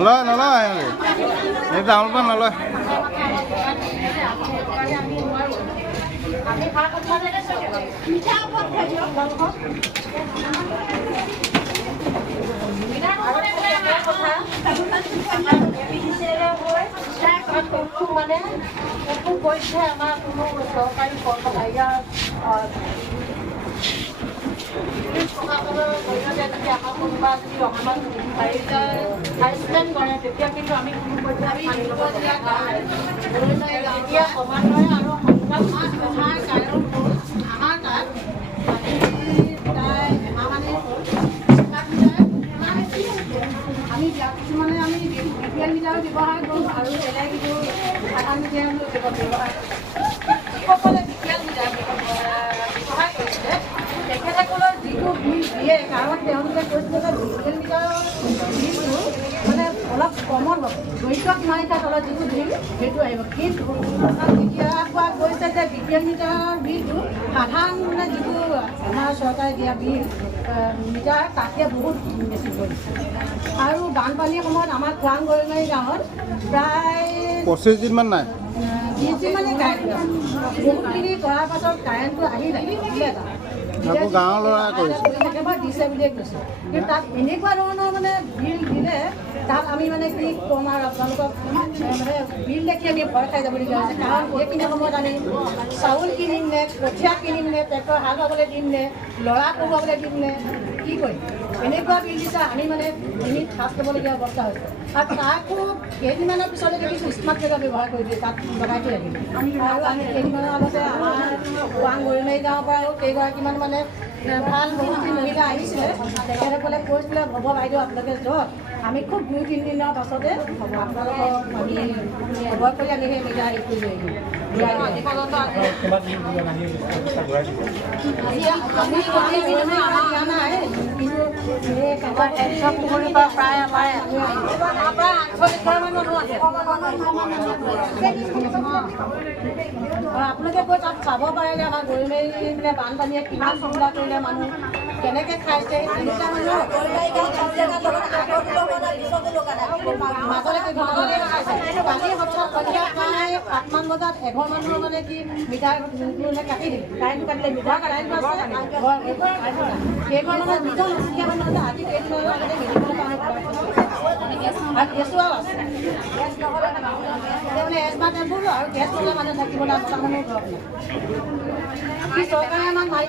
নলয় নলয় এই তামোল পাণ নলয় মানে একো কৈছে আমাৰ কোনো চৰকাৰী কৰ্মচাৰী প্ৰশাসনৰ জৰিয়তে যদি আমাৰ কোনোবা যদি অকণমান হাইষ্টেণ্ড কৰে তেতিয়া কিন্তু আমি কোনো পৰ্যায়ত এতিয়া ক্ৰমান্বয়ে আৰু অহাৰ কাৰণ হ'ল আমাৰ তাত প্ৰায় এমাহমানেই হ'ল আমি কিছুমানে আমি BPL মিটাৰ ব্যৱহাৰ কৰোঁ আৰু বেলেগ যিটো সাধাৰণ মিটাৰ ব্যৱহাৰ যিসকলে BPL মিটাৰ ব্যৱহাৰ কৰিছিলে তেখেতসকলৰ যিটো বিল দিয়ে কাৰণ তেওঁলোকে কৈছিলে যে BPL মিটাৰৰ বিলটো মানে অলপ কমত হ'ব 200 তলত যিটো বিল সেইটো আহিব কিন্তু এতিয়া কোৱা কৈছে যে BPL মিটাৰৰ বিলটো সাধাৰণ মানে যিটো আমাৰ চৰকাৰে দিয়া বিল মিটাৰ তাতকৈ বহুত বেছি পৰিছে আৰু বানপানীৰ সময়ত আমাৰ খোৱাং গৰৈমাৰী গাঁৱত প্ৰায় 25 দিনমান নাই 20 দিনমানে কাৰেণ্ট বহুতখিনি কৰাৰ পাছত কাৰেণ্টটো আহিলে আকৌ গাঁৱৰ ল'ৰাই কৰিছে একেবাৰে দিছে বুলিয়ে কৈছে কিন্তু তাত এনেকুৱা ধৰণৰ মানে বিল দিলে তাত আমি মানে কি ক'ম আৰু আপোনালোকক মানে বিল দেখি আমি ভয় খাই যাবলগীয়া হৈছে কাৰণ এইখিনি সময়ত আমি চাউল কিনিম নে কঠীয়া কিনিম নে ট্ৰেক্টৰ হাল বাবলৈ দিম নে ল'ৰা পঢ়ুৱাবলৈ দিম নে কি কৰিম এনেকুৱা বিল দিছে আমি মানে ডিঙিত সাজ ল'বলগীয়া অৱস্থা হৈছে আৰু তাকো কেইদিনমানৰ পিছতে দেখিছোঁ স্মাৰ্ট মিটাৰ ব্যৱহাৰ কৰি দিয়ে তাত লগাই থৈ আহিব আৰু আমি কেইদিনমানৰ আগতে আমাৰ খোৱাং গৰৈমাৰী গাঁৱৰ পৰাও কেইগৰাকীমান মানে ভাল বহুতখিনি মহিলা আহিছিলে তেখেতসকলে কৈছিলে হ'ব বাইদেউ আপোনালোকে যাওক আমি খুব 2-3 দিনৰ পাছতে আপোনালোকক আমি খবৰ কৰি আমি সেই মিটাৰ হেৰি কৰি দিয়া নাই কিন্তু প্ৰায় আমাৰ আপোনালোকে গৈ তাত চাব পাৰে যে আমাৰ গৰৈমাৰী বানপানীয়ে কিমান চিন্তা কৰিলে মানুহ কেনেকৈ খাইছে তেনেকুৱা মানুহ মাজতে কালি সপ্তাহত সন্ধিয়া প্ৰায় 8মান বজাত এঘৰ মানুহৰ মানে কি মিঠাই কাটি দিলে কাৰেণ্টটো কাটিলে মিঠাই কাৰেণ্টটো আছে সেইঘৰ মানে নিজৰ নচিকীয়া মানুহ আছে আজি কেইদিনৰ আগতে আৰু গেছো আছে গেছ নহ'লে মানে এজমা টেম্পুৰ আৰু গেছ নহ'লে মানুহ থাকিবলৈ মানুহ ঘৰত চৰকাৰে আমাক